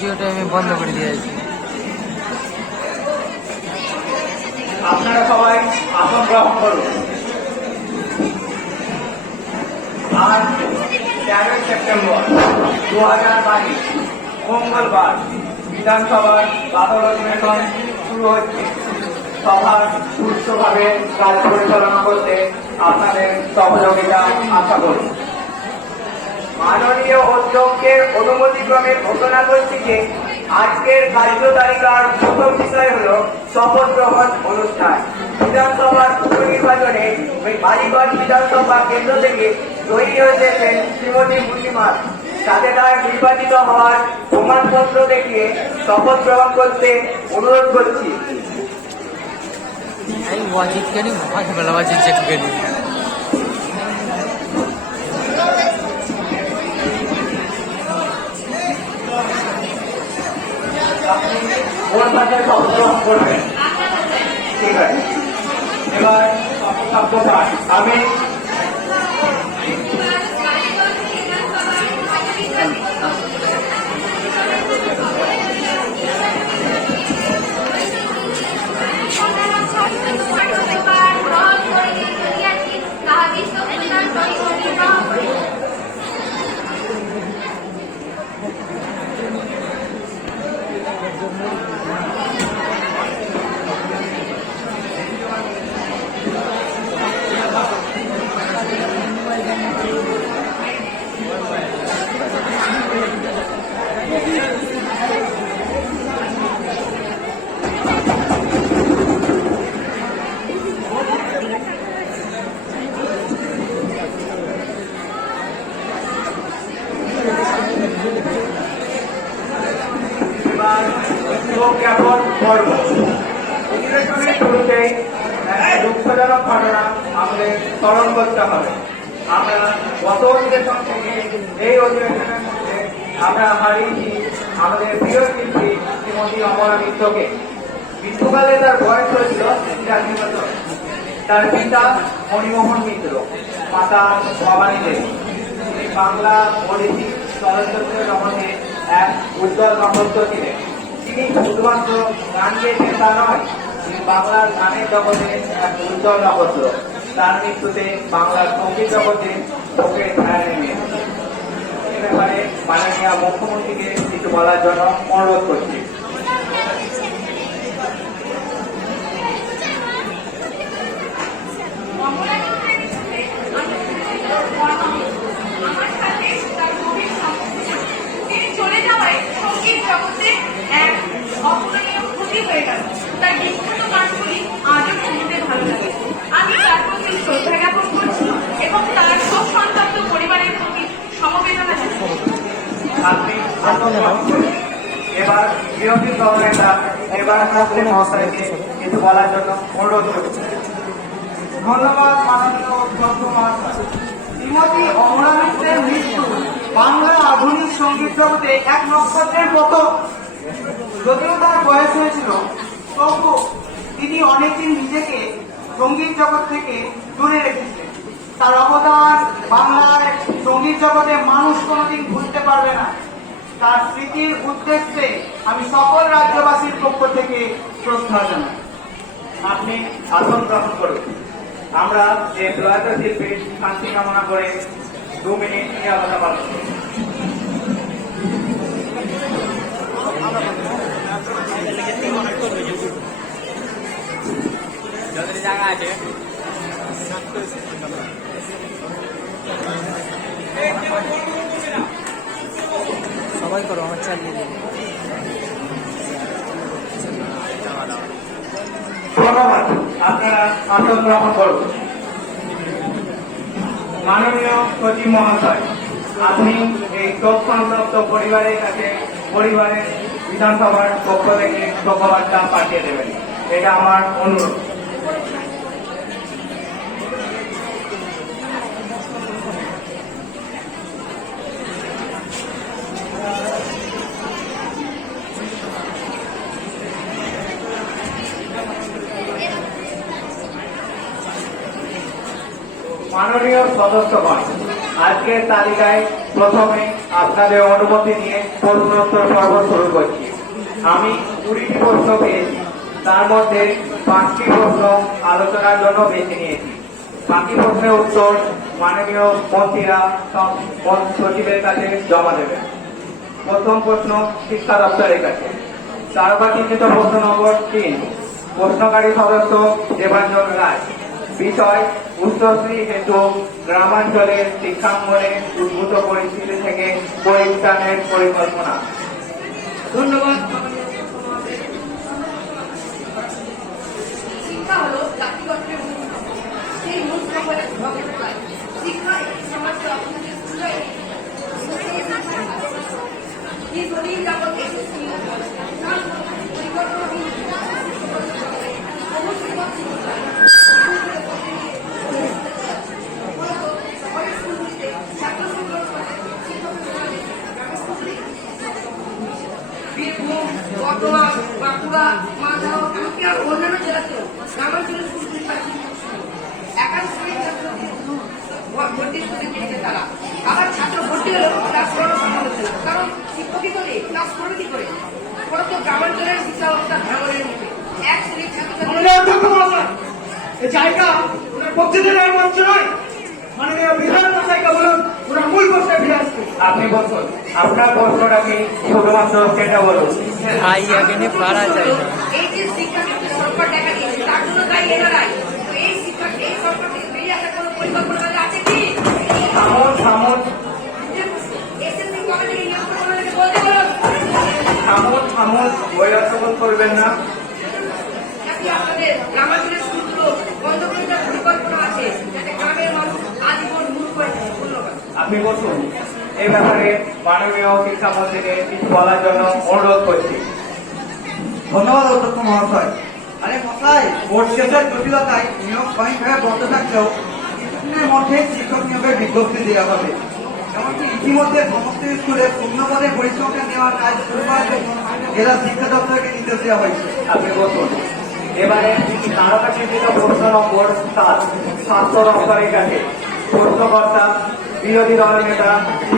ভিডিওটা আমি বন্ধ করে দিয়েছি। আপনারা সবাই আসন গ্রহণ করুন। আজ 13 সেপ্টেম্বর 2022 মঙ্গলবার বিধানসভার বাদল অধিবেশন শুরু হচ্ছে। সভার সুষ্ঠুভাবে কাজ পরিচালনা করতে আপনাদের সহযোগিতা আশা করি। মাননীয় অধ্যক্ষের অনুমতিক্রমে ঘোষণা করছি যে আজকের কার্য তালিকার প্রথম বিষয় হল শপথ গ্রহণ অনুষ্ঠান। বিধানসভার উপনির্বাচনে বাড়িগঞ্জ বিধানসভা কেন্দ্র থেকে তৈরি হয়েছেন শ্রীমতী মুন্নিমার। তাতে তার নির্বাচিত হওয়ার প্রমাণপত্র দেখিয়ে শপথ গ্রহণ করতে অনুরোধ করছি। কোন ভাষায় শপথ গ্রহণ করবেন? ঠিক আছে, এবার আমি জ্ঞাপন করব। অধিবেশনের শুরুতেই দুঃখজনক ঘটনা আমাদের স্মরণ করতে হবে। আমরা গত অধিবেশন থেকে এই অধিবেশনের মধ্যে আমরা হারিয়েছি আমাদের প্রিয় শিল্পী শ্রীমতী অমরা মিত্রকে। মৃত্যুকালে তার বয়স হয়েছিল 83 বছর। তার পিতা মণিমোহন মিত্র, মাতা ভবানী দেবী। তিনি বাংলা ওড়িশি চলচ্চিত্র জগতে এক উজ্জ্বল নক্ষত্র ছিলেন। তিনি শুধুমাত্র গান গেয়েছেন তা নয়, তিনি বাংলার গানের জগতে এক উজ্জ্বল নক্ষত্র। তার মৃত্যুতে বাংলার সঙ্গীত জগতে শোকে ছায়া নেমে এসেছে। এ ব্যাপারে মাননীয় মুখ্যমন্ত্রীকে কিছু বলার জন্য অনুরোধ করছি। তার বিখ্যাত গানগুলি আজও শুনতে ভালো লাগে। আমি তার প্রতি শ্রদ্ধা জ্ঞাপন করছি এবং তার শোক সন্তপ্ত পরিবারের প্রতি সমবেদনা জানাচ্ছি। এবার বিরোধী দলনেতা এবার মহাশয়কে কিছু বলার জন্য অনুরোধ করছি। ধন্যবাদ মাননীয় অধ্যক্ষ মহাশয়। শ্রীমতী অমরা মিত্রের মৃত্যু বাংলা আধুনিক সঙ্গীত জগতে এক নক্ষত্রের মতো। যদিও তার বয়স হয়েছিল, তবু তিনি অনেকদিন নিজেকে সঙ্গীত জগৎ থেকে দূরে রেখেছিলেন। তার অবদান বাংলার সঙ্গীত জগতে মানুষ কোনোদিন ভুলতে পারবে না। তার স্মৃতির উদ্দেশ্যে আমি সকল রাজ্যবাসীর পক্ষ থেকে শ্রদ্ধা জানাই। আপনি আসন গ্রহণ করুন। আমরা যে প্রয়াত শিল্পীর শান্তি কামনা করে 2 মিনিট নিরাপত্তা পালন করি। জায়গা আছে সবাই করো, আমার চালিয়ে দিন। ধন্যবাদ, আপনারা আসন গ্রহণ করুন। মাননীয় সচিব মহাশয়, আপনি এই শোক সন্তপ্ত পরিবারের কাছে পরিবারের বিধানসভার পক্ষ থেকে শোকবার্তা পাঠিয়ে দেবেন, এটা আমার অনুরোধ। মাননীয় সদস্যগণ, আজকের তালিকায় প্রথমে আপনাদের অনুমতি নিয়ে প্রশ্নোত্তর পর্ব শুরু করছি। আমি 20টি প্রশ্ন পেয়েছি, তার মধ্যে 5টি প্রশ্ন আলোচনার জন্য বেছে নিয়েছি। বাকি প্রশ্নের উত্তর মাননীয় মন্ত্রীরা সচিবের কাছে জমা দেবেন। প্রথম প্রশ্ন শিক্ষা দপ্তরের কাছে। তারকাচিহ্নিত প্রশ্ন নম্বর 3, প্রশ্নকারী সদস্য দেবাঞ্জন রায়। বিষয় উচ্চশ্রী হেতু গ্রামাঞ্চলের শিক্ষাঙ্গনে উদ্ভূত পরিস্থিতি থেকে পরিত্রাণের পরিকল্পনা। ধন্যবাদ। শিক্ষা হলো জাতিগতের মূল। সেই মূল শিক্ষা সমাজকে অর্থনৈতিক উন্নয়নে দীর্ঘদিন যাবৎ এসেছি। বীরভূম, বর্ধমান, বাঁকুড়া, মালদহ এমনকি আর অন্যান্য জেলাতেও গ্রামাঞ্চলের স্কুলগুলি একাংশ ভর্তির সুযোগ পেয়েছে তারা। আবার ছাত্র ভর্তি হলেও ক্লাস করানো সম্ভব হচ্ছে না, কারণ শিক্ষকই করে ক্লাস করবে কি করে। ফলত গ্রামাঞ্চলের শিক্ষা ব্যবস্থা ভাঙনের মুখে। এক শ্রেণীর জায়গা ওনার পক্ষে দেওয়ার মঞ্চ নয়। মাননীয় বিধানসভাকে বলুন ওরা মূল প্রশ্নে ফিরে আসবে। আপনি বলুন, আপনার প্রশ্নটা কি শুধুমাত্র সেটা বলুন। ভাই আগে নিয়ে পারা যায় না। এই যে শিক্ষাক্ষেত্রে সরকার দেখা দিয়েছে তার জন্য দায়ী এনারাই। তো এই সরকার থেকে বেরিয়ে আসার কোনো পরিকল্পনা আছে কি? থামুন থামুন এসএসসি কবে থেকে নিয়োগ করবেন বলতে বলুন। থামুন থামুন বৈরাগ্যবোধ করবেন না। নাকি আপনাদের গ্রামাঞ্চলের স্কুলগুলো বন্ধ করে দেওয়ার পরিকল্পনা আছে, যাতে গ্রামের মানুষ আজীবন মূর্খ হয়ে থাকে? ধন্যবাদ। আপনি বলুন, এই ব্যাপারে মাননীয় শিক্ষামন্ত্রীকে কিছু বলার জন্য অনুরোধ করছি। ধন্যবাদ অধ্যক্ষ মহাশয়। আরে মশাই, ভোট শেষের জটিলতায় নিয়োগ বাহিনীভাবে বন্ধ থাকলেও কিছুদিনের মধ্যে শিক্ষক নিয়োগের বিজ্ঞপ্তি দেওয়া হবে। এমনকি ইতিমধ্যে সমস্ত স্কুলে পূর্ণপদে পরিসংখ্যান নেওয়ার কাজ শুরু করার জন্য জেলা শিক্ষা দপ্তরকে নির্দেশ দেওয়া হয়েছে। আপনি বলুন, এবারে তারকাচিহ্নিত প্রশ্ন নম্বর 7, স্বাস্থ্য দপ্তরের কাছে। প্রশ্নকর্তা বিরোধী দলের নেতা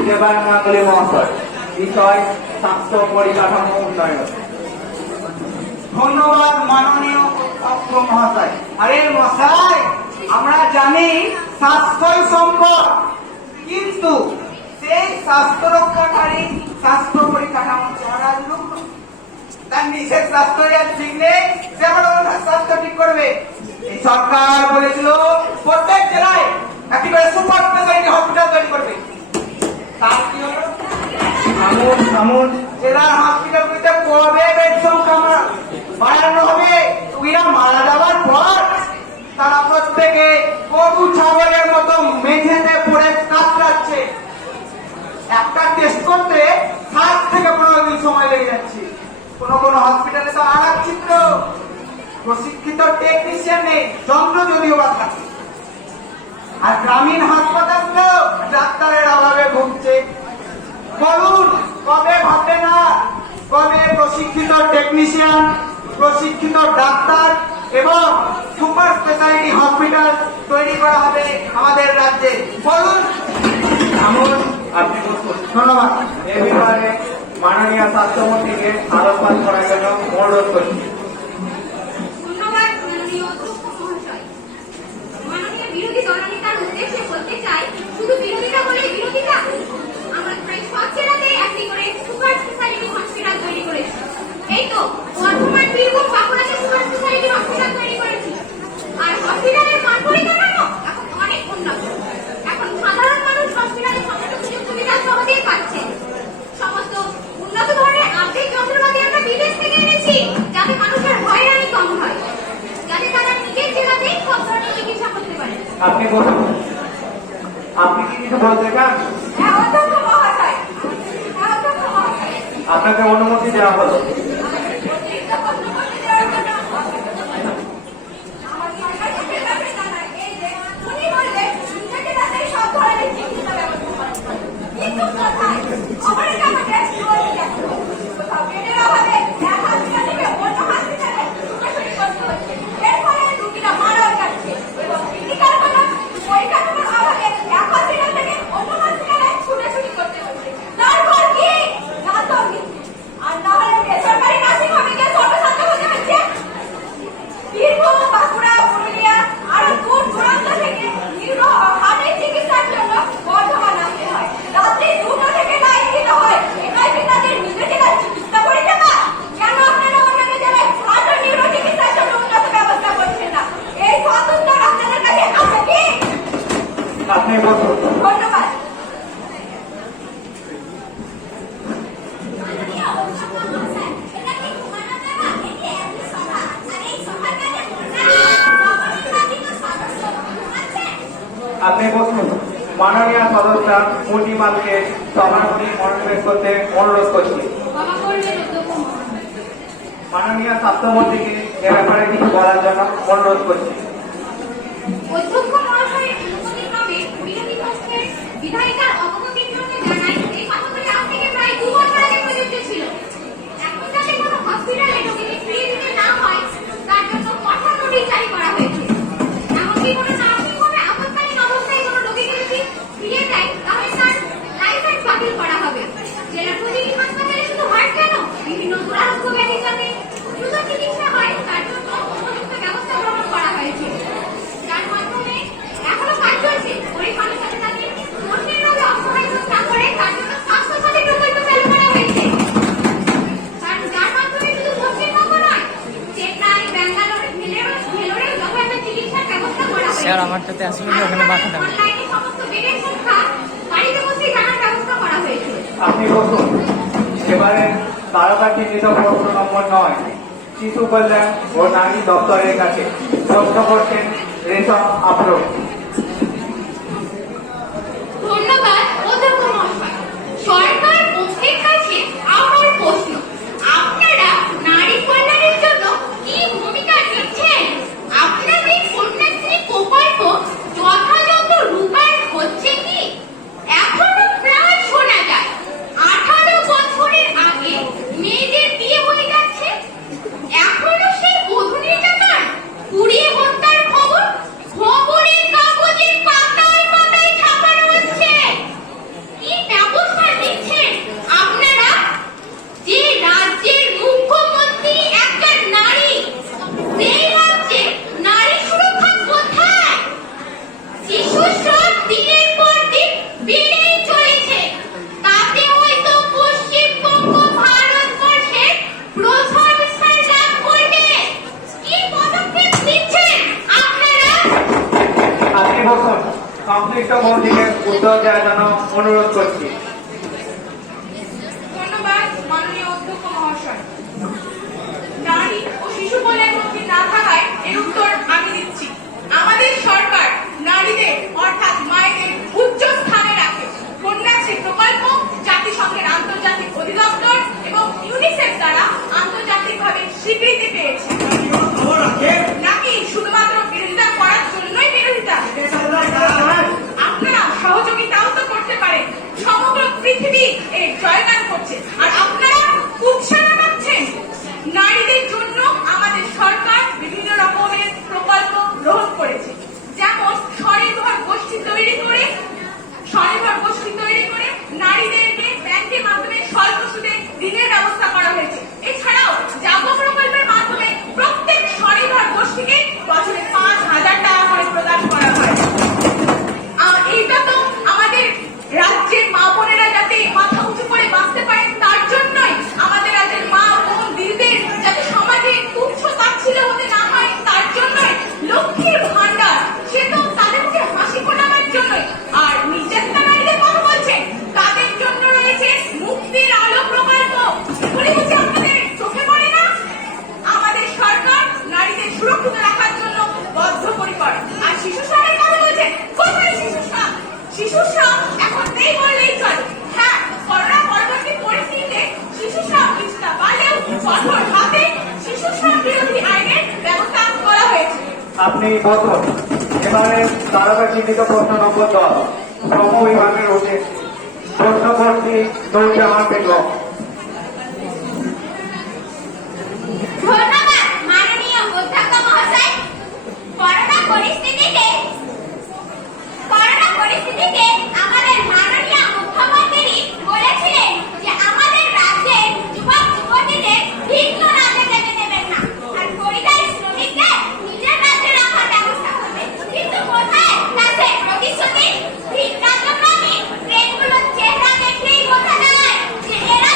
দেবায়ন গাঙ্গুলী মহাশয়। বিষয় স্বাস্থ্য পরিকাঠামো উন্নয়ন। ধন্যবাদ মাননীয় অধ্যক্ষ মহাশয়। আরে মশাই, আমরা জানি স্বাস্থ্যই সম্পদ, কিন্তু সেই স্বাস্থ্য রক্ষাকারী স্বাস্থ্য পরিকাঠামো চেহারা লোক তার নিজের স্বাস্থ্য ঠিক নেই, সে আবার ওনার স্বাস্থ্য ঠিক করবে। এই সরকার বলেছিল প্রত্যেক জেলায় একটি করে সুপার স্পেশালিটি হসপিটাল তৈরি করবে। তার কি হলো? থামুন থামুন জেলার হসপিটালগুলিতে কবে বেড সংখ্যা বাড়ানো হবে? রোগীরা মারা যাওয়ার পর তারা প্রত্যেকে গরু ছাগলের মতো মেঝেতে পড়ে কাতরাচ্ছে। একটা টেস্ট করতে 7 থেকে 15 দিন সময় লেগে যাচ্ছে। কোন কোন হসপিটালে তো আর চিত্র, প্রশিক্ষিত টেকনিশিয়ান নেই, যন্ত্র যদিও বা থাকে। আর গ্রামীণ হাসপাতালগুলো ডাক্তারের অভাবে ভুগছে। বলুন, কবে ভাববে না কবে প্রশিক্ষিত টেকনিশিয়ান, প্রশিক্ষিত ডাক্তার এবং সুপার স্পেশালিটি হসপিটাল তৈরি করা হবে আমাদের রাজ্যে? বলুন। থামুন, আপনি বলুন। ধন্যবাদ। এ ব্যাপারে মাননীয় স্বাস্থ্যমন্ত্রীকে আলোকপাত করার জন্য অনুরোধ করছি। ধন্যবাদ মাননীয় অধ্যক্ষ মহাশয়। মাননীয় বিরোধী দলনেতার উদ্দেশ্যে বলতে চাই, শুধু বিরোধিতা বলে বিরোধিতা। আমরা প্রায় সব জেলাতেই একটি করে সুপার স্পেশালিটি হসপিটাল তৈরি করেছি। এই তো বর্ধমান, বীরভূম, বাঁকুড়াতে সুপার স্পেশালিটি হসপিটাল তৈরি করেছি। আর হসপিটালের মান পরিকাঠামো এখন অনেক উন্নত। এখন সাধারণ মানুষ হসপিটালে সমস্ত সুযোগ সুবিধা সহজেই পাচ্ছে। সমস্ত উন্নত ধরনের আধুনিক যন্ত্রপাতি আমরা বিদেশ থেকে এনেছি, যাতে মানুষের হয়রানি কম হয়, যাতে তারা নিজের জেলাতেই সব ধরনের চিকিৎসা করতে পারে। আপনি বলুন, আপনি কি কিছু বলতে চান? হ্যাঁ অধ্যক্ষ মহাশয়, হ্যাঁ অধ্যক্ষ মহাশয়, আপনাকে অনুমতি দেওয়া হলো। আমাদের অতিরিক্ত প্রশ্ন করতে দেওয়ার জন্য আমার সরকারকে ব্যাপারে জানাই এই যে উনি বললেন নিজের জেলাতেই সব ধরনের চিকিৎসা ব্যবস্থা করা হবে। কিন্তু কোথায়? আমাদের টাকাকে চলে যাচ্ছে। কোথাও বেডের অভাবে এক হাসপাতাল থেকে অন্য হাসপাতালে ছুটাছুটি করতে হচ্ছে। এর ফলে রোগীরা মারাও যাচ্ছে এবং ক্রিটিক্যাল হলো পরিকাঠামোর অভাবে এক হসপিটাল থেকে অন্য হসপিটালে ছুটাছুটি করতে হচ্ছে। না আপনি বসুন। মাননীয় সদস্য মুটিমালকে সভাপতি মনোনিবেশ করতে অনুরোধ করছি। ক্ষমা করবেন অধ্যক্ষ মহোদয়। মাননীয় স্বাস্থ্যমন্ত্রীকে এ ব্যাপারে কিছু বলার জন্য অনুরোধ করছি। অধ্যক্ষ মহাশয়ের অনুমতিক্রমে বিরোধী পক্ষের বিধায়িকার অবগতির জন্য জানাই, এই কথাগুলি আজ থেকে প্রায় 2 বছর আগে প্রযোজ্য ছিল। এখন যাতে কোনো হসপিটালে রোগীকে ফিরিয়ে দিতে না হয়, তার জন্য কঠোর নোটিশ জারি করা হয়েছে। এমনকি কোনো নার্সিং হোমে আপৎকালীন অবস্থায় কোনো রোগীকে যদি ফিরিয়ে দেয়, তাহলে তার লাইসেন্স বাতিল করা হবে। জেলার প্রতিটি হাসপাতালে শুধু হার্ট কেন, বিভিন্ন দুরারোগ্য ব্যাধি যাতে দ্রুত চিকিৎসা হয়, তার জন্য উপযুক্ত ব্যবস্থা গ্রহণ করা হয়েছে। যার মাধ্যমে এখনো কাজ চলছে। পরিমাণের সাথে সাথে মন্ত্রীভাবে অসহায় না করে তার জন্য স্বাস্থ্যসাথী প্রকল্প চালু করা হয়েছে। কারণ যার মাধ্যমে শুধু পশ্চিমবঙ্গ নয়, চেন্নাই, ব্যাঙ্গালোর, ভেলোরে যথাযথ চিকিৎসার ব্যবস্থা করা হয়েছে। স্যার আমারটাতে আসলে কি ওখানে মাথা দাও? অনলাইনে সমস্ত বেডের সংখ্যা বাড়িতে বসেই জানার ব্যবস্থা করা হয়েছে। আপনি বসুন। এবারে তারকা চিহ্নিত প্রশ্ন নম্বর 9 শিশু কল্যাণ ও নারী দপ্তরের কাছে প্রশ্ন করছেন রেশম আফরোজ। ধন্যবাদ অধ্যক্ষ মহাশয়। সরকার পক্ষের কাছে আমার প্রশ্ন, আপনারা নারী কল্যাণের জন্য কি ভূমিকা নিচ্ছেন? আপনাদের কন্যাশ্রী প্রকল্প যথাযথ রূপায়ণ হচ্ছে কি? এখনো প্রায় শোনা যায় 18 বছরের আগে মেয়েদের বিয়ে হয়ে যাচ্ছে। এখনো সেই বধূ নির্যাতন, পুড়িয়ে হত্যার খবর খবরের কাগজে পাতায় পাতায় ছাপানো হচ্ছে। কি ব্যবস্থা নিচ্ছেন আপনারা? যে রাজ্যের মুখ্যমন্ত্রী একটা নারী, সেই রাজ্যে নারী সুরক্ষা কোথায়? শিশু শ্রম দিনের পর দিন বেড়েই চলেছে। তাতে হয়তো পশ্চিমবঙ্গ ভারতবর্ষের প্রথম স্থান লাভ করবে। কি পদক্ষেপ নিচ্ছেন আপনারা? আপনি বসুন। সংশ্লিষ্ট মন্ত্রীকে উত্তর দেওয়ার জন্য অনুরোধ করছি। ধন্যবাদ মাননীয় অধ্যক্ষ মহাশয়। নারী ও শিশু কল্যাণ মন্ত্রী না থাকায় এর উত্তর আমি দিচ্ছি। আমাদের সরকার নারীদের অর্থাৎ মায়েদের উচ্চ স্থানে রাখে। কন্যাশ্রী প্রকল্প জাতিসংঘের আন্তর্জাতিক অধিদপ্তর এবং ইউনিসেফ দ্বারা আন্তর্জাতিকভাবে স্বীকৃতি পেয়েছে। নাকি শুধুমাত্র বিরোধিতা করার জন্যই বিরোধিতা? আপনারা সহযোগিতাও তো করতে পারেন। সমগ্র পৃথিবী এর জয়গান করছে আর আপনারা উৎসাহ পাচ্ছেন। নারীদের জন্য আমাদের সরকার বিভিন্ন রকমের প্রকল্প গ্রহণ করেছে, যেমন স্বনির্ভর গোষ্ঠী তৈরি করে নারীদেরকে ব্যাংকের মাধ্যমে স্বল্প সুদে ঋণের ব্যবস্থা করা হয়েছে। এছাড়াও জাগো প্রকল্পের মাধ্যমে প্রত্যেক স্বনির্ভর গোষ্ঠীকে বছরে 5,000 টাকা করে প্রদান করা হয়। এইটা তো আমাদের রাজ্যের মা বোনেরা যাতে মাথা উঁচু করে বাঁচতে পারেন তার জন্যই। আমাদের রাজ্যের মা বোন দিদিদের যাতে সমাজে তুচ্ছ তাচ্ছিল্য হতে না হয় তার জন্যই। লক্ষ্মীর ভান্ডার, সে তো তাদের মুখে হাসি ফোটানোর জন্যই। আর নির্যাতিতা নারীদের কথা বলছেন, তাদের জন্য রয়েছে মুক্তির আলো প্রকল্প। এগুলি হচ্ছে আপনাদের চোখে পড়ে না? আমাদের সরকার নারীদের সুরক্ষিত রাখার জন্য বদ্ধপরিকর। আর শিশু শ্রমের কথা বলছেন, কোথায় শিশু শ্রম? শিশু শ্রম এখন নেই বললেই চলে। হ্যাঁ, করোনা পরবর্তী পরিস্থিতিতে শিশু শ্রম কিছুটা বাড়লেও কঠোর হাতে শিশু শ্রম বিরোধী আইনের ব্যবস্থা করা হয়েছে। আপনি বসুন। এবারে তারকা চিহ্নিত প্রশ্ন নম্বর 10 শ্রম বিভাগের উচিত প্রশ্ন করছি নূরজাহান বেগম। ধন্যবাদ মাননীয় অধ্যক্ষ মহাশয়। করোনা পরিস্থিতিতে আমাদের মাননীয় মুখ্যমন্ত্রী বলেছিলেন যে আমাদের রাজ্যের যুবক যুবতীদের ভিন্ন রাজ্যে যেতে দেবেন না, আর পরিযায়ী শ্রমিকদের নিজের রাজ্যে রাখার ব্যবস্থা করবে। কিন্তু কোথায় তার সেই প্রতিশ্রুতি? ভিন রাজ্যগামী ট্রেনগুলোর চেহারা দেখলেই বোঝা যায় যে এরা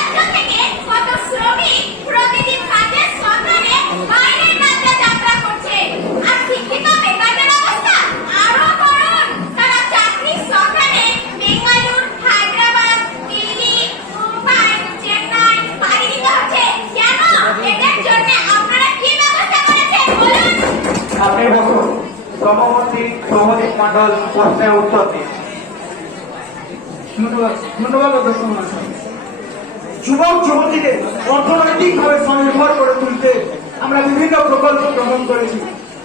শ্রমমন্ত্রী সৌমদীপ মন্ডল প্রশ্নের উত্তর দিন। ধন্যবাদ অধ্যক্ষ মহাশয়। যুবক যুবতীদের অর্থনৈতিকভাবে স্বনির্ভর করে তুলতে আমরা বিভিন্ন প্রকল্প গ্রহণ করেছি।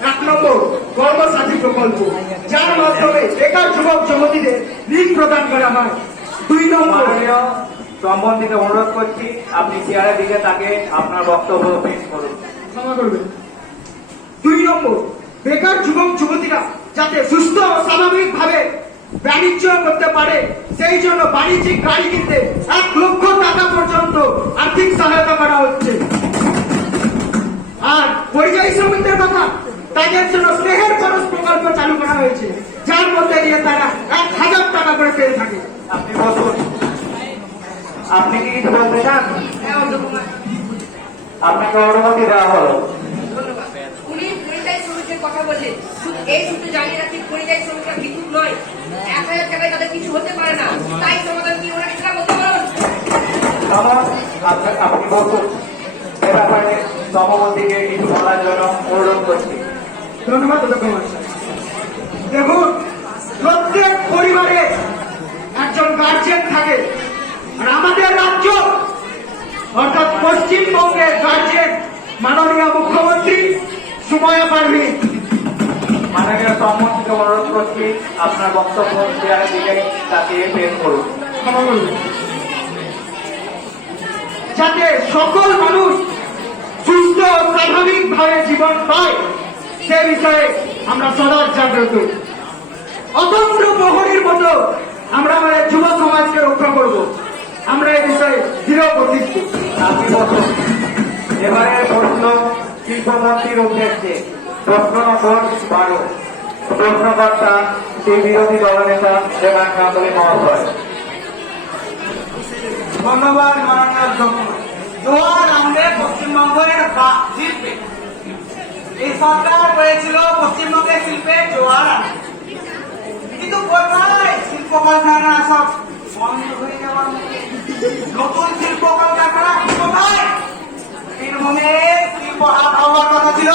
1 নম্বর কর্মসাথী প্রকল্প, যার মাধ্যমে বেকার যুবক যুবতীদের ঋণ প্রদান করা হয়। 2 নম্বর মাননীয় শ্রমমন্ত্রীকে অনুরোধ করছি আপনি চেয়ারের দিকে তাকে আপনার বক্তব্য পেশ করুন। ক্ষমা করবেন। 2 নম্বর বেকার যুবক যুবতীরা যাতে সুস্থ ও স্বাভাবিকভাবে বাণিজ্য করতে পারে সেই জন্য বাণিজ্যিক গাড়ি কিনতে 1 লক্ষ টাকা পর্যন্ত আর্থিক সহায়তা করা হচ্ছে। আর পরিযায়ী শ্রমিকদের কথা, তাদের জন্য স্নেহের খরচ প্রকল্প চালু করা হয়েছে, যার মধ্যে দিয়ে তারা 1000 টাকা করে পেয়ে থাকে। আপনি বলুন, আপনি কি কিছু বলতে চান? আপনাকে অনুমতি দেওয়া হলো। উনি পরিযায়ী শ্রমিকের কথা বললেন, এই সূত্রে জানিয়ে রাখি পরিযায়ী শ্রমিকরা বিদ্যুৎ নয়, 1000 টাকায় তাদের কিছু হতে পারে না। তাই সমাধান কি ওনাকে সেটা বলতে পারবেন? আপনি বলুন, এ ব্যাপারে শ্রমমন্ত্রীকে কিছু বলার জন্য অনুরোধ করছি। ধন্যবাদ অধ্যক্ষ মহাশয়। দেখুন, প্রত্যেক পরিবারে একজন গার্জিয়ান থাকে, আর আমাদের রাজ্য অর্থাৎ পশ্চিমবঙ্গের গার্জিয়ান মাননীয় মুখ্যমন্ত্রী সুমাইয়া পারভীন। মাননীয় শ্রমমন্ত্রীকে অনুরোধ করছি আপনার বক্তব্য চেয়ারের দিকে তাকে পেশ করুন। ক্ষমা করবেন। যাতে সকল মানুষ সুস্থ ও স্বাভাবিকভাবে জীবন পায় সে বিষয়ে আমরা সদা জাগ্রত। অতন্ত্র প্রহরীর মতো আমরা আমাদের যুব সমাজকে রক্ষা করব। আমরা এই বিষয়ে দৃঢ় প্রতিজ্ঞ। আপনি বলুন, এবারের প্রশ্ন শিল্পমন্ত্রীর উদ্দেশ্যে। প্রশ্ন নম্বর 12, প্রশ্নকর্তা শ্রী বিরোধী দলনেতা দেবান গাঙ্গুলী মহাশয়। ধন্যবাদ মাননীয় অধ্যক্ষ। জোয়ার আনবে পশ্চিমবঙ্গের শিল্পে। এই সরকার হয়েছিল পশ্চিমবঙ্গের শিল্পে জোয়ার আনবে, কিন্তু কোথায় শিল্প কলকারখানা সব বন্ধ হয়ে যাওয়ার মধ্যে নতুন শিল্প কলকারখানা কোথায়? বীরভূমে শিল্প হাট হওয়ার কথা ছিল,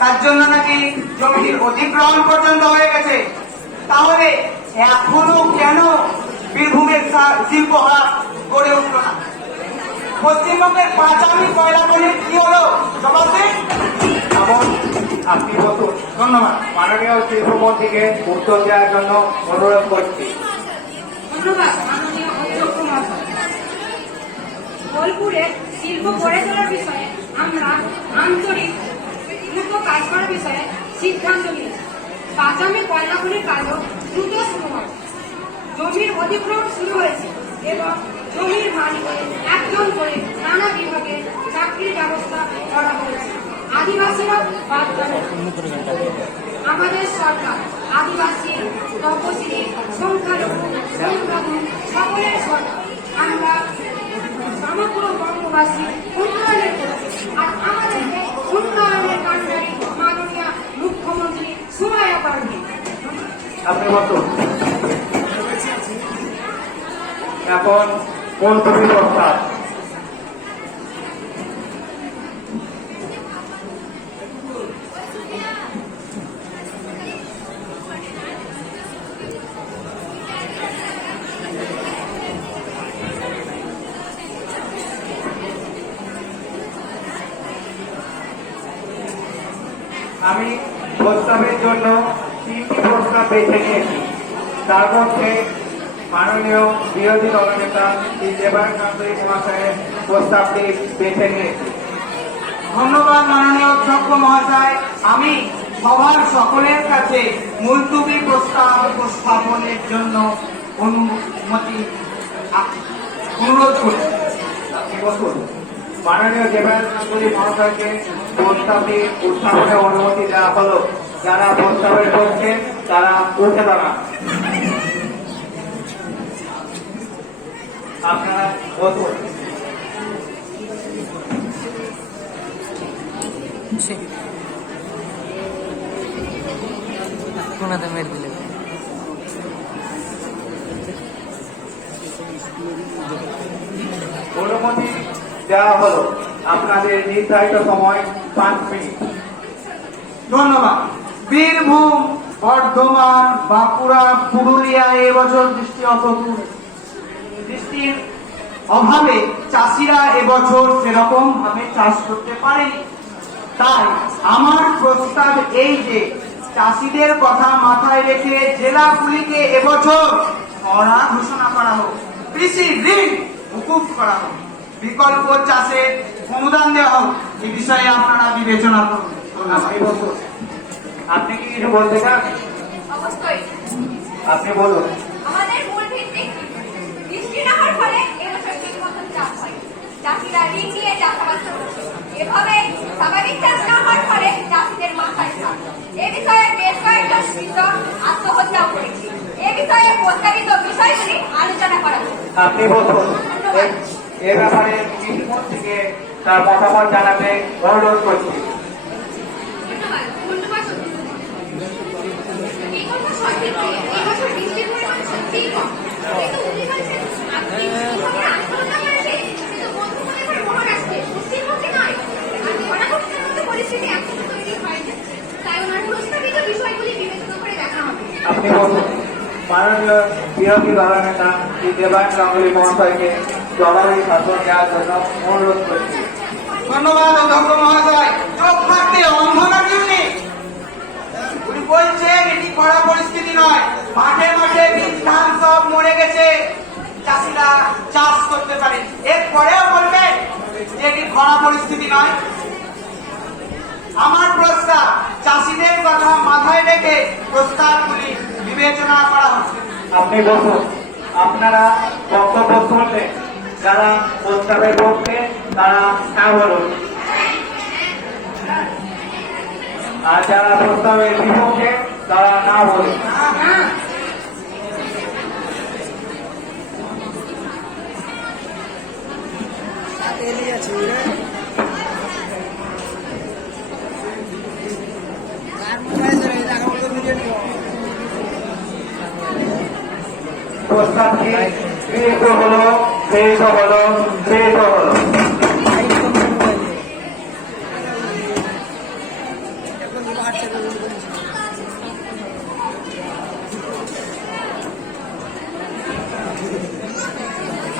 তার জন্য নাকি জমিটির অধিগ্রহণ পর্যন্ত হয়ে গেছে। তাহলে এখনো কেন বীরভূমের শিল্প হাট গড়ে উঠল না? পশ্চিমবঙ্গের পাঁচামি কয়লা খনি কি হলো? জবাব দিন। আপনি বলুন। ধন্যবাদ। মাননীয় শিল্পমন্ত্রীকে উত্তর দেওয়ার জন্য অনুরোধ করছি। ধন্যবাদ মাননীয় অধ্যক্ষ মহাশয়। বোলপুরে শিল্প গড়ে তোলার বিষয়ে আমরা আন্তরিক দ্রুত কাজ করার বিষয়ে সিদ্ধান্ত নিয়েছি। পাঁচামি কয়লা খনির কাজও দ্রুত শুরু হয়। জমির অধিগ্রহণ শুরু হয়েছে এবং জমির মালিকের একজন করে নানা বিভাগে চাকরির ব্যবস্থা করা হয়েছে। আদিবাসীরা বাদ যাবে। আমাদের সরকার আদিবাসী, তপশিলি, সংখ্যালঘু, সংখ্যালঘু সকলের সরকার। আমরা সমগ্র বঙ্গবাসী উন্নয়নের পক্ষে, আর আমাদেরকে উন্নয়নের কাণ্ডারি মাননীয় মুখ্যমন্ত্রী সুমাইয়া পারভীন। আপনি বলুন, এখন কোন দুটি প্রস্তাব? আমি প্রস্তাবের জন্য 3টি প্রস্তাব বেছে নিয়েছি। তার মধ্যে মাননীয় বিরোধী দলনেতা শ্রী দেবান গাঙ্গুলী মহাশয়ের প্রস্তাবটি বেছে নিয়েছি। ধন্যবাদ মাননীয় অধ্যক্ষ মহাশয়। আমি সবার সকলের কাছে মুলতুবি প্রস্তাব উপস্থাপনের জন্য অনুমতি অনুরোধ করি। আপনি বলুন, মাননীয় দেবান গাঙ্গুলী মহাশয়কে প্রস্তাবটি উত্থাপনের অনুমতি দেওয়া হলো। যারা প্রস্তাবের পক্ষে তারা উঠে দাঁড়ান। আপনারা বলুন। কোনাতে মেরে দিলে অনুমতি দেওয়া হলো। আপনাদের নির্ধারিত সময় 5 মিনিট। ধন্যবাদ। বীরভূম, বর্ধমান, বাঁকুড়া, পুরুলিয়া এবছর বৃষ্টির অভাবে চাষিরা এবছর সেরকম ভাবে চাষ করতে পারেনি। তাই আমার প্রস্তাব এই যে চাষিদের কথা মাথায় রেখে জেলাগুলিকে এবছর খরা ঘোষণা করা হোক, কৃষি ঋণ মুকুব করা হোক, বিকল্প চাষে অনুদান দেওয়া হোক। এই বিষয়ে আপনারা বিবেচনা করুন। আপনি কি কিছু বলতে চান? অবশ্যই আপনি বলুন। আমাদের মূল ভিত্তি বৃষ্টি না হওয়ার ফলে এবছর ঠিক মতন চাষ হয়, চাষিরা ঋণ নিয়ে চাষাবাদ করছে। এভাবে স্বাভাবিক চাষ না হওয়ার ফলে চাষিদের মাথায় চাপ। এ বিষয়ে বেশ কয়েকজন কৃষক আত্মহত্যাও করেছে। এ বিষয়ে প্রস্তাবিত বিষয়গুলি আলোচনা করা হোক। আপনি বলুন। এ ব্যাপারে কৃষিমন্ত্রীকে তার মতামত জানাতে অনুরোধ করছি। ধন্যবাদ। এই কথা সঠিক যে এই বছর বৃষ্টির পরিমাণ সত্যিই কম। কিন্তু উনি বলছেন আপনি কিভাবে আত্মহত্যা করেছে কিন্তু বন্ধুমনে করে মহারাষ্ট্রে, পশ্চিমবঙ্গে নয়। আর ঘনাঘটির মতো পরিস্থিতি এখনো তৈরি হয়নি। তাই ওনার প্রস্তাবিত বিষয়গুলি বিবেচনা করে দেখা হবে। আপনি বলুন। মাননীয় বিরোধী দলনেতা শ্রী দেবায়ন গাঙ্গুলী মহাশয়কে জবাবি শাসন দেওয়ার জন্য অনুরোধ করছি। ধন্যবাদ অধ্যক্ষ মহোদয়। চোখ থাকতে অন্ধ নাকি উনি? উনি বলছেন এটি খরা পরিস্থিতি নয়, মাঠে মাঠে বীজ ধান সব মরে গেছে, চাষিরা চাষ করতে পারে। এরপরেও বলবেন যে এটি খরা পরিস্থিতি নয়। আমার প্রস্তাব চাষিদের কথা মাথায় রেখে প্রস্তাবগুলি বিবেচনা করা হচ্ছে। আপনি বসুন। আপনারা বক্তব্য শুনলেন। যারা প্রস্তাবের পক্ষে তারা হ্যাঁ বলুন, আর যারা প্রস্তাবের বিপক্ষে তারা না বলুন। প্রস্তাবটি গৃহীত হলো, গৃহীত হলো, গৃহীত হলো।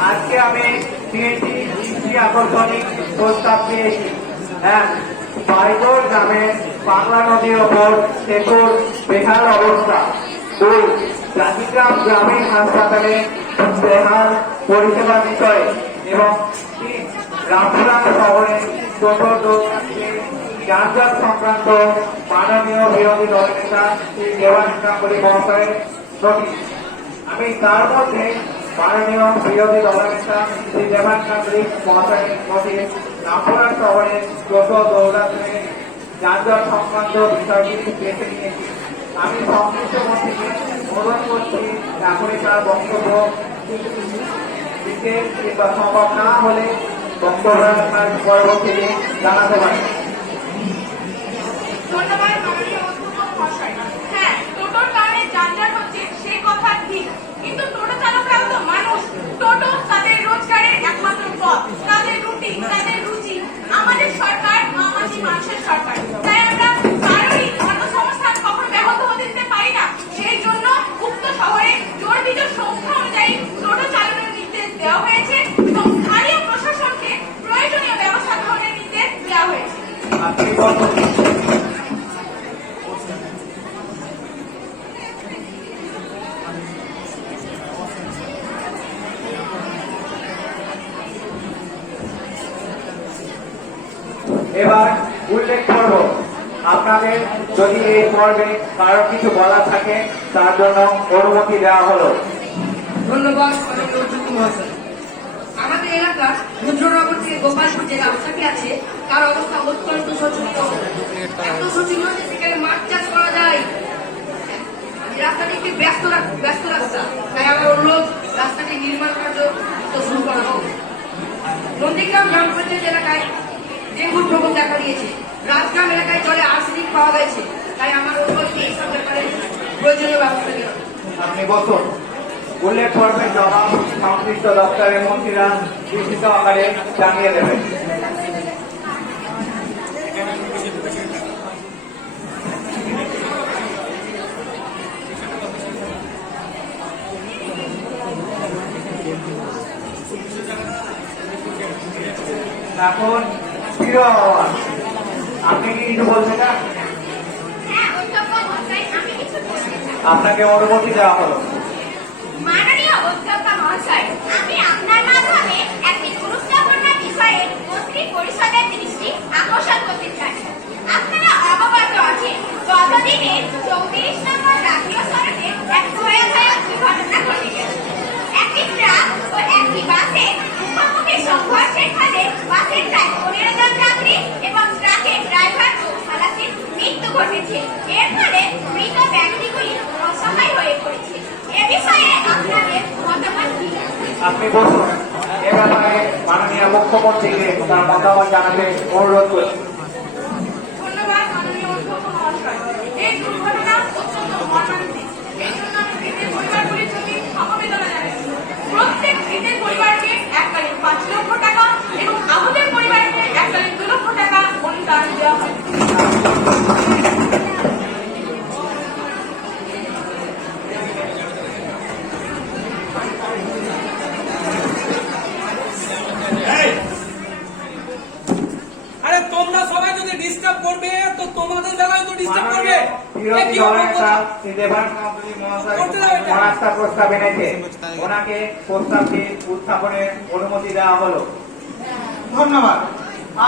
আজকে আমি তিনটি দৃষ্টি আকর্ষণী প্রস্তাব পেয়েছি। এক, বাইগড় গ্রামে বাংলা নদীর ওপর সেতুর বেহাল অবস্থা। দুই, জাতিগ্রাম গ্রামীণ হাসপাতালে বেহাল পরিষেবা বিষয়ে। এবং তিন, রামপুরা শহরে টোটো দৌড়াচ্ছে যানজট সংক্রান্ত মাননীয় বিরোধী দলনেতা শ্রী দেবায়ন গাঙ্গুলী মহাশয়ের নোটিশ। আমি তার মধ্যে মাননীয় বিরোধী দলনেতা শ্রী দেবায়ন গাঙ্গুলী মহাশয়ের নোটিশ রামপুরা শহরে টোটো দৌড়াচ্ছে যানজট সংক্রান্ত বিষয়টি বেছে নিয়েছি। আমি সংশ্লিষ্ট মন্ত্রীকে অনুরোধ করছি এখনই তার বক্তব্য দিতে কিংবা সম্ভব না হলে বক্তব্য রাখার পরবর্তীতে জানাতে পারেন। ধন্যবাদ মাননীয় অধ্যক্ষ মহাশয়। হ্যাঁ, টোটোর কারণে যানজট হচ্ছে সে কথা ঠিক, কিন্তু টোটো চালকরাও তো মানুষ। টোটো তাদের রোজগারের একমাত্র পথ, তাদের রুটি, তাদের রুচি। আমাদের সরকার আমাদের মানুষের সরকার, তাই আমরা কারোরই কর্মসংস্থান কখনো ব্যাহত হতে দিতে পারি না। সেই জন্য উক্ত শহরে জোরবিজোর সংখ্যা অনুযায়ী টোটো চালানোর নির্দেশ দেওয়া হয়েছে এবং স্থানীয় প্রশাসনকে প্রয়োজনীয় ব্যবস্থা গ্রহণের নির্দেশ দেওয়া হয়েছে। আপনি বলুন। এবার উল্লেখ করব, আপনাদের যদি এই পর্বে কারো কিছু বলার থাকে তার জন্য অনুমতি দেওয়া হলো। ধন্যবাদ মাননীয় অধ্যক্ষ মহাশয়। আমাদের এলাকার রুদ্রনগর থেকে গোপালপুর যে রাস্তাটি আছে তার অবস্থা অত্যন্ত শোচনীয়। এত শোচনীয় যে সেখানে মাছ চাষ করা যায়। এই রাস্তাটি একটি ব্যস্ত রাস্তা, তাই আমার অনুরোধ রাস্তাটি নির্মাণ কার্য শুরু করা হোক। নন্দীগ্রাম গ্রাম পঞ্চায়েত এলাকায় ডেঙ্গুর প্রকোপ দেখা দিয়েছে। রাজগ্রাম এলাকায় জলে আর্সেনিক পাওয়া গেছে, তাই আমার অনুরোধ এই সব ব্যাপারে প্রয়োজনীয় ব্যবস্থা নেওয়া। আপনি বসুন। উল্লেখ পর্বের জবাব সংশ্লিষ্ট দপ্তরের মন্ত্রীরা লিখিত আকারে জানিয়ে দেবেন। এখন প্রিয় আওয়াজ। আপনি কি কিছু বলতে চান? হ্যাঁ, অধ্যক্ষ মহাশয়, আমি কিছু বলতে চাই। আপনাকে অনুমতি দেওয়া হলো। মাননীয় অধ্যক্ষ মহাশয়, আমি আপনার মাধ্যমে একটি গুরুত্বপূর্ণ বিষয়ে মন্ত্রী পরিষদের দৃষ্টি আকর্ষণ করতে চাই। আপনারা অবগত আছেন, গতদিনে 34 নম্বর জাতীয় সড়কে এক ভয়াবহ দুর্ঘটনা ঘটে গেছে। একটি ট্রাক ও একটি বাসের মুখোমুখি সংঘর্ষের ফলে বাসের প্রায় 15 জন যাত্রী এবং ট্রাকের ড্রাইভার ও খালাসির মৃত্যু ঘটেছে। এর ফলে মৃত ব্যক্তিগুলি অসহায় হয়ে পড়েছে। এ বিষয়ে আপনাদের মতামত কি? আপনি বলুন। এ ব্যাপারে মাননীয় মুখ্যমন্ত্রীকে তার মতামত জানাতে অনুরোধ করছি। ধন্যবাদ মাননীয় অধ্যক্ষ মহাশয়। এই দুর্ঘটনা অত্যন্ত মর্মান্তিক। এই জন্য আমি মৃতের পরিবারগুলির প্রতি সমবেদনা জানাচ্ছি। প্রত্যেক মৃতের পরিবারকে এককালীন 5 লক্ষ টাকা এবং আহতের পরিবারকে এককালীন 2 লক্ষ টাকা অনুদান দেওয়া হয়। আরে তোমরা সবাই যদি ডিস্টার্ব করবে তো তোমাদের বেলায় তো ডিস্টার্ব করবে। বিরোধী কি দলনেতা অবস্থা? শ্রী দেবাংশ মহাশয় করতে দাও এটা। অনাস্থা প্রস্তাব এনেছে। ওনাকে প্রস্তাবটি উত্থাপনের অনুমতি দেওয়া হলো। ধন্যবাদ।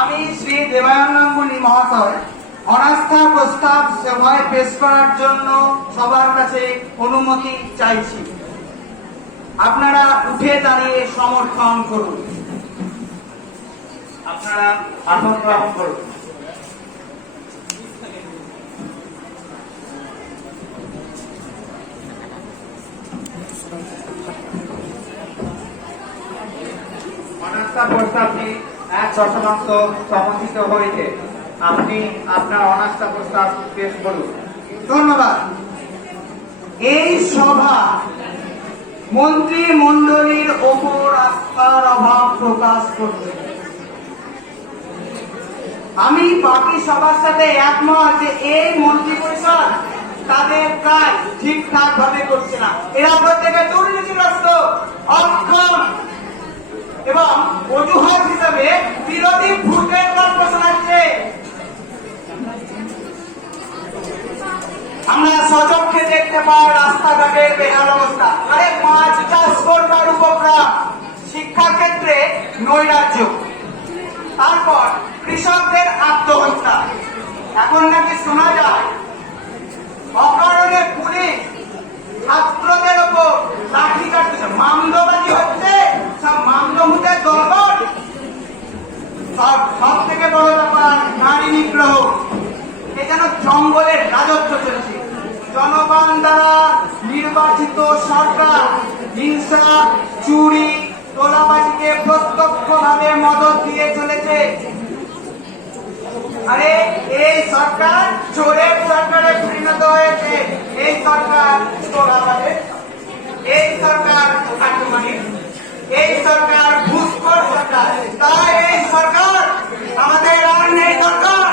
আমি শ্রী দেবানন্দমণি মহাশয় অনাস্থা প্রস্তাব সভায় পেশ করার জন্য সবার কাছে অনুমতি চাইছি। আপনারা উঠে দাঁড়িয়ে সমর্থন করুন। আপনারা আসন গ্রহণ করুন। অনাস্থা প্রস্তাবটি 1/1 সমর্থিত হয়েছে। আপনি আপনার অনাস্থা প্রস্তাব পেশ করুন। ধন্যবাদ। এই সভা মন্ত্রিমণ্ডলীর ওপর আস্থার অভাব প্রকাশ করছে। আমি বাকি সবার সাথে একমত যে এই মন্ত্রী পরিষদ তাদের কাজ ঠিকঠাক ভাবে করছে না। এরা প্রত্যেকে দুর্নীতিগ্রস্ত, অক্ষম এবং অজুহাত হিসাবে বিরোধী ভোটের গল্প শোনাচ্ছে। আমরা সচক্ষে দেখতে পাই রাস্তাঘাটের বেহাল অবস্থা। আরে মাছ চাষ করবার উপক্রম, শিক্ষা ক্ষেত্রে নৈরাজ্য, তারপর কৃষকদের আত্মহত্যা। এখন নাকি শোনা যায় অকারণে পুলিশ ছাত্রদের ওপর লাঠি কাটতেছে, মামলাবাজি হচ্ছে, সব মামলামুদের দলবল। সব থেকে বড় ব্যাপার নারী নিগ্রহ। এ যেন জঙ্গলের রাজত্ব চলছে। জনগণ দ্বারা নির্বাচিত সরকার হিংসা, চুরি, তোলাবাজিকে প্রত্যক্ষভাবে মদত দিয়ে চলেছে। আরে এই সরকার চোরের সরকারে পরিণত হয়েছে। এই সরকার তোলাবাজের, এই সরকার কাটমানি, এই সরকার ঘুষখোর সরকার। তাই এই সরকার আমাদের আর নেই দরকার।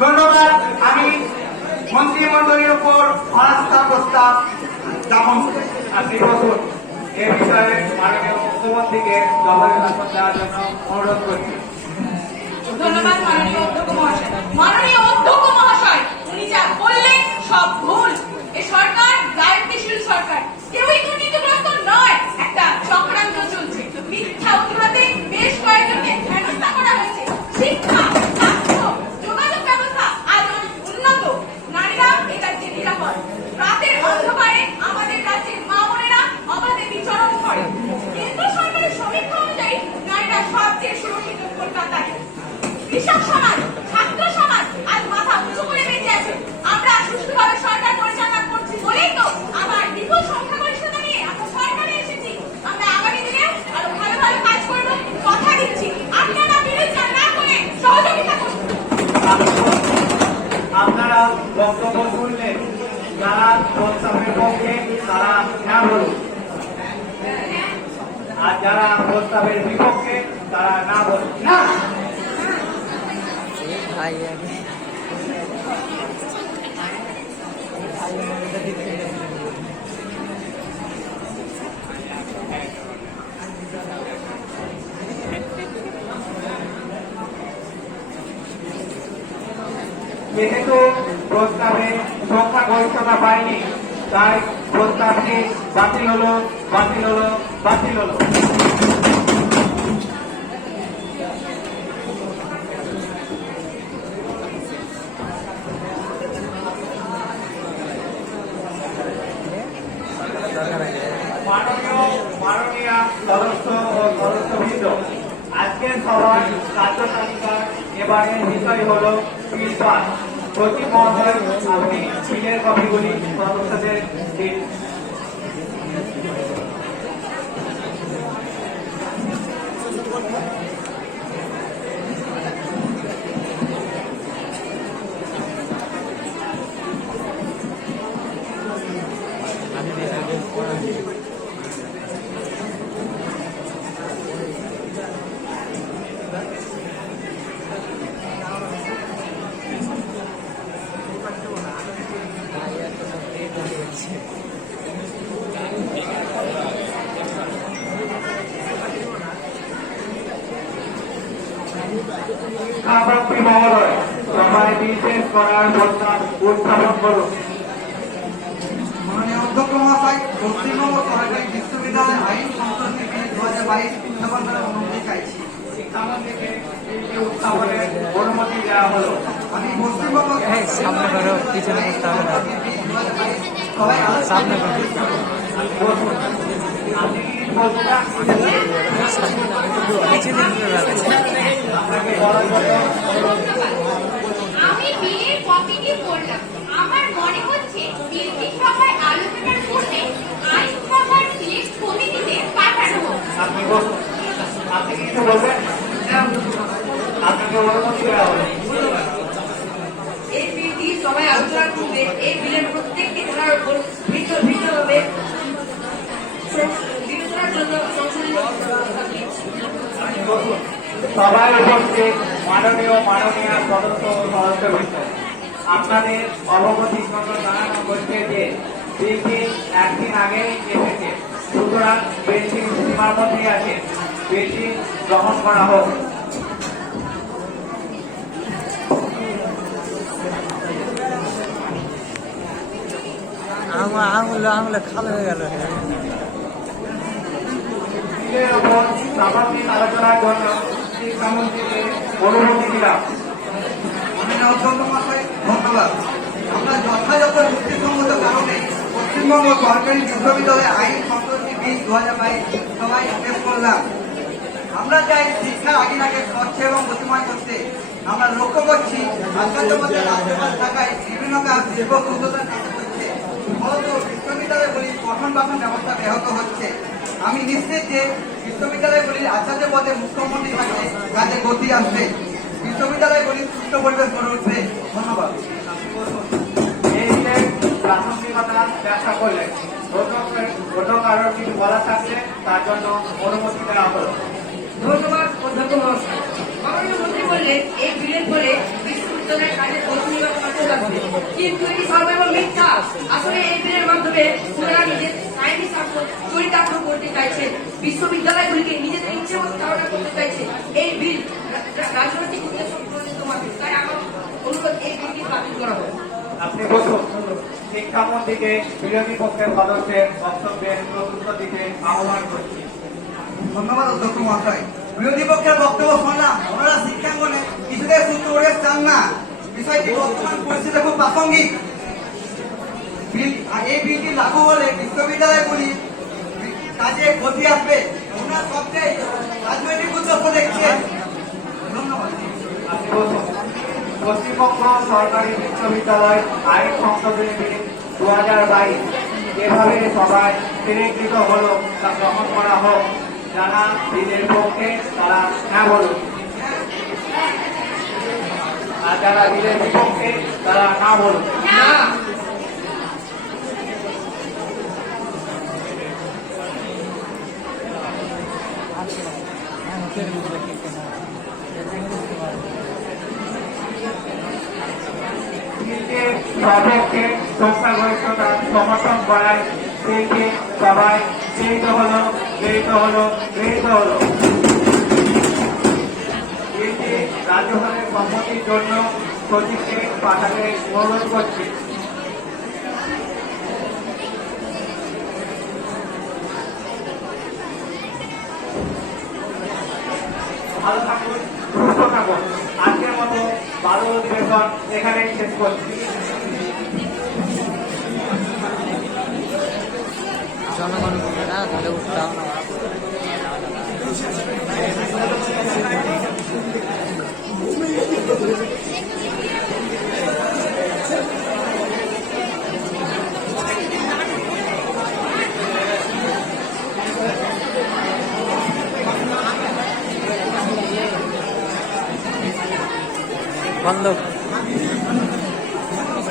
ধন্যবাদ। আমি মন্ত্রিমণ্ডলীর উপর অনাস্থা প্রস্তাব জ্ঞাপন করি। আপনি বসুন। এ বিষয়ে মাননীয় মুখ্যমন্ত্রীকে জবাবের ভাষণ দেওয়ার জন্য অনুরোধ করছি। ধন্যবাদ মাননীয় অধ্যক্ষ মহাশয়। মাননীয় অধ্যক্ষ মহাশয়, উনি যা বললেন সব ভুল। এ সরকার দায়িত্বশীল সরকার, কেউই দুর্নীতিগ্রস্ত নয়। একটা চক্রান্ত চলছে। মিথ্যা অজুহাতে বেশ কয়েকজনকে হেনস্থা করা হয়েছে। শিক্ষা, স্বাস্থ্য, যোগাযোগ ব্যবস্থা আজ অনেক উন্নত। নারীরা এই রাজ্যে নিরাপদ। রাতের অন্ধকারে আমাদের রাজ্যের মা বোনেরা অবাধে বিচরণ করে। কেন্দ্র সরকারের সমীক্ষা অনুযায়ী নারীরা সবচেয়ে সুরক্ষিত কলকাতায়। কৃষক সমাজ, ছাত্র সমাজ আজ মাথা উঁচু করে বেঁচে আছে। আমরা সুষ্ঠুভাবে সরকার পরিচালনা করছি বলেই তো আবার বিপুল সংখ্যাগরিষ্ঠতা নিয়ে আমরা সরকারে এসেছি। আমরা আগামী দিনে আরো ভালো ভালো কাজ করবো, কথা দিচ্ছি। আপনারা বিরোধিতা না করে সহযোগিতা করুন। আপনারা বক্তব্য শুনলেন। যারা প্রস্তাবের পক্ষে তারা হ্যাঁ বলুন, আর যারা প্রস্তাবের বিপক্ষে তারা না বলুন। না, ভাই আগে যেহেতু প্রস্তাবে সংখ্যাগরিষ্ঠতা পায়নি, তাই প্রস্তাবটি বাতিল হলো, বাতিল হলো, বাতিল হলো। মাননীয় সদস্য ও সদস্যবৃন্দ, আজকের সভার কার্যতালিকার এবারের বিষয় হল বিল পাস। প্রতি মহোদয় আপনি বিলের কপিগুলি সদস্যদের দিন। শিক্ষামন্ত্রী মহোদয়, সভায় বিল পেশ করার প্রস্তাব উত্থাপন করুন। মাননীয় অধ্যক্ষ মহাশয়, পশ্চিমবঙ্গ সরকারি বিশ্ববিদ্যালয় আইন সংশোধনী বিল 2022 উত্থাপন করার অনুমতি চাইছি। শিক্ষামন্ত্রীকে বিলটি উত্থাপনের অনুমতি দেওয়া হলো। আমি পশ্চিমবঙ্গ এই সামনে করো, পিছনে করতে হবে না। সবাই সামনে করো। বসুন। আপনি কি বলতে পিছনে ঘুরে রাখছে। আপনাকে বলার জন্য আমি বিলের কপিটি পড়লাম। আমার মনে হচ্ছে বিলটি সভায় আলোচনার পূর্বে আইন সভার সিলেক্ট কমিটিতে পাঠানো হোক। আপনি বসুন। আপনি কি কিছু বলবেন? আপনাকে অনুমতি দেওয়া হলো। এই বিলটি সবাই আলোচনার পূর্বে এই বিলের প্রত্যেকটি ধারার উপর ভিন্নভাবে বিবেচনার জন্য সংশোধনী বসুন। সভায় উপস্থিত মাননীয় সদস্য ও সদস্যবৃন্দ, আপনাদের অবগতির জন্য জানানো হচ্ছে যে বিলটি একদিন আগেই এসেছে, সুতরাং বিলটি সীমার মধ্যেই আছে। বিলটি গ্রহণ করা হোক। আঙুলে খালো হয়ে গেল। বিলের উপর সামগ্রিক আলোচনার জন্য শিক্ষামন্ত্রীকে অনুমতি দিলাম। মাননীয় অধ্যক্ষ মহাশয়, ধন্যবাদ। আমরা যথাযথ যুক্তিসঙ্গত কারণে পশ্চিমবঙ্গ সরকারি বিশ্ববিদ্যালয় আইন সংশোধনী বিল 2022 সবাই পেশ করলাম। আমরা চাই শিক্ষার আগিনাকে স্বচ্ছ এবং গতিময় করতে। আমরা লক্ষ্য করছি আজকাল মধ্যে রাষ্ট্রপাল থাকায় বিভিন্ন কাজ দীর্ঘ দ্রুততার সাথে হচ্ছে, ফলত বিশ্ববিদ্যালয়গুলির পঠন পাঠন ব্যবস্থা ব্যাহত হচ্ছে। আমি নিশ্চিত যে বিশ্ববিদ্যালয়গুলির আচার্য পদে মুখ্যমন্ত্রী থাকলে কাজে গতি আসবে, বিশ্ববিদ্যালয়গুলির সুস্থ পরিবেশ গড়ে উঠবে। ধন্যবাদ। এই যে প্রাসঙ্গিকতা ব্যাখ্যা করলেন, অন্য কারোর কিছু বলা থাকলে তার জন্য অনুমতি দেওয়া হলো। ধন্যবাদ অধ্যক্ষ মহাশয়। মাননীয় মন্ত্রী বললেন এই বিলের ফলে বিশ্ববিদ্যালয়ের কাজে গতিময় করতে লাগবে, কিন্তু এটি সর্বৈব মিথ্যা। আসলে এই বিলের মাধ্যমে ওনারা নিজের আইনি স্বার্থ চরিতার্থ করতে চাইছে, বিশ্ববিদ্যালয়গুলিকে নিজেদের ইচ্ছে মতো ধারণা করতে চাইছে। এই বিল রাজনৈতিক উদ্দেশ্য প্রণীত মাত্র, তাই আমার অনুরোধ এই বিলটি বাতিল করা হোক। আপনি বসুন। শিক্ষামন্ত্রীকে বিরোধী পক্ষের সদস্যের বক্তব্যের প্রত্যুত্তর দিতে আহ্বান করছি। ধন্যবাদ অধ্যক্ষ মহাশয়। বিরোধী পক্ষের বক্তব্য শুনলাম। ওনারা শিক্ষাঙ্গনে কিছুতেই সুস্থ পরিবেশ চান না। বিষয়টি বর্তমান পরিস্থিতিতে খুব প্রাসঙ্গিক। এই বিলটি লাগু হলে বিশ্ববিদ্যালয়গুলি কাজে গতি আসবে। ওনার সবচেয়ে রাজনৈতিক উদ্দেশ্য দেখছেন। ধন্যবাদ। আপনি বসুন। পশ্চিমবঙ্গ সরকারি বিশ্ববিদ্যালয় আইন সংশোধনী বিল 2022 যেভাবে সবাই স্বীকৃত হলো তা গ্রহণ করা হোক। যারা বিলের পক্ষে তারা হ্যাঁ বলুন, আর যারা বিলের বিপক্ষে তারা না বলুন। না, বিলকে সপক্ষে সংখ্যাগরিষ্ঠতা সমর্থন করায় বিলকে সবাই গৃহীত হলো, গৃহীত হলো, গৃহীত হলো। বিলটি রাজ্যসভার সম্মতির জন্য সচিবকে পাঠাতে অনুরোধ করছি। ভালো থাকুন, সুস্থ থাকুন। আজকের মতো বাল অধিবেশন এখানেই শেষ করছি। জনগণ বলবে না তাহলে উঠতাম না। বন্ধ